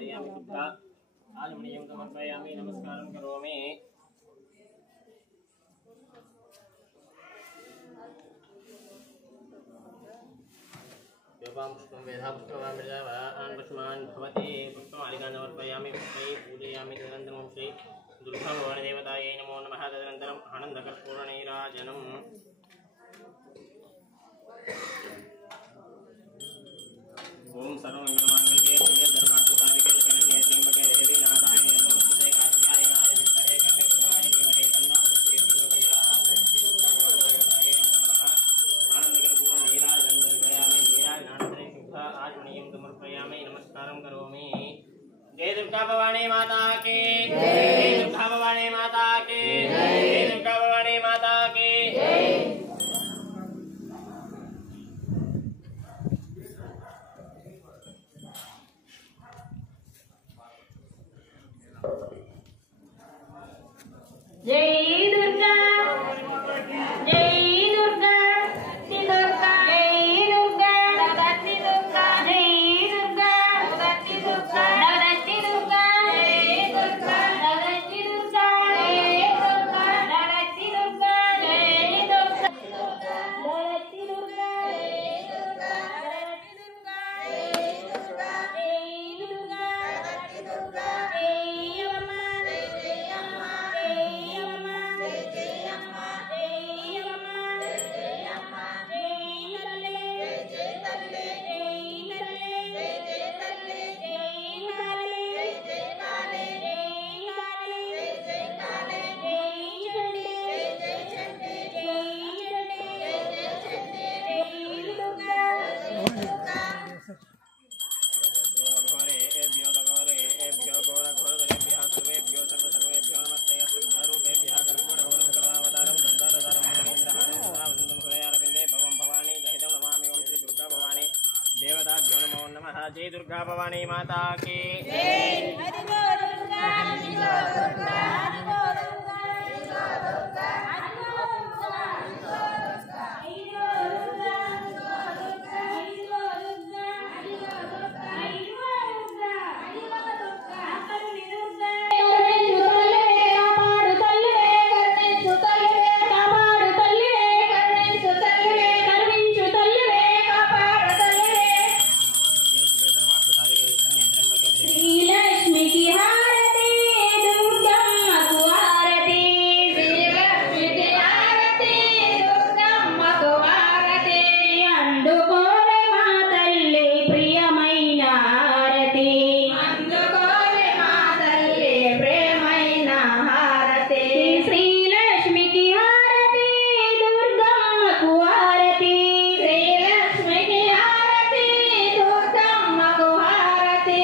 स्थापयामि शुद्धा आचमनीयं समर्पयामि नमस्कारं करोमि। योपां पुष्पं वेधा पुष्पवान् मृजावान् पुष्पान् भवति पुष्पमालिकान् समर्पयामि पुष्पैः पूजयामि तदनन्तरं श्री दुर्गाभवानीदेवतायै नमो नमः। तदनन्तरम् आनन्दकर्पूरनीराजनम् ओम सर्वमंगलमांगल्ये शिवे सर्वार्थसाधिके शरण्ये त्र्यंबके देवी नारायणे नमोस्तुते कात्यायनाय विद्महे कन्याकुमारी धीमहि तन्नो प्रचोदयात्। श्रीरुद्रभगवानाय नमः। आनन्दकर्पूरनीराजनं समर्पयामि नीराजनानन्तरे शुद्धा आचमनीयं समर्पयामि नमस्कारं करोमि। जय दुर्गा भवानी माता की जय। दुर्गा भवानी माता की जय। दुर्गा भवानी माता की जय। जय दुर्गा जय दुर्गा जय दुर्गा जय दुर्गा नवरात्रि दुर्गा जय दुर्गा नवरात्रि दुर्गा नवरात्रि दुर्गा जय दुर्गा नवरात्रि दुर्गा जय दुर्गा नवरात्रि दुर्गा जय दुर्गा नवरात्रि दुर्गा जय दुर्गा नवरात्रि दुर्गा जय दुर्गा जय दुर्गा नवरात्रि दुर्गा जय अम्मा जय अम्मा जय दुर्गा भवानी माता की जय। हरिगो दुर्गा हरिगो दुर्गा हरिगो दुर्गा हरिगो दुर्गा हरिगो दुर्गा हरिगो दुर्गा हरिगो दुर्गा हरिगो दुर्गा हरिगो दुर्गा हरिगो दुर्गा हरिगो दुर्गा करुणी दुर्गा कापाडु तल्लिवे करुणिंचु तल्लिवे कापाडु तल्लिवे करुणिंचु तल्लिवे करुणिंचु तल्लिवे कापाडु तल्लिवे। श्रीलक्ष्मी की हारती दुर्गम्मा को हारती श्रीलक्ष्मी की हारती दुर्गम्मा को हारती అందుకోవే మా తల్లి ప్రియమైన హారతి అందుకోవే మా తల్లి ప్రియమైన హారతి శ్రీలక్ష్మికి హారతి దుర్గమ్మకు హారతి శ్రీలక్ష్మికి హారతి దుర్గమ్మకు హారతి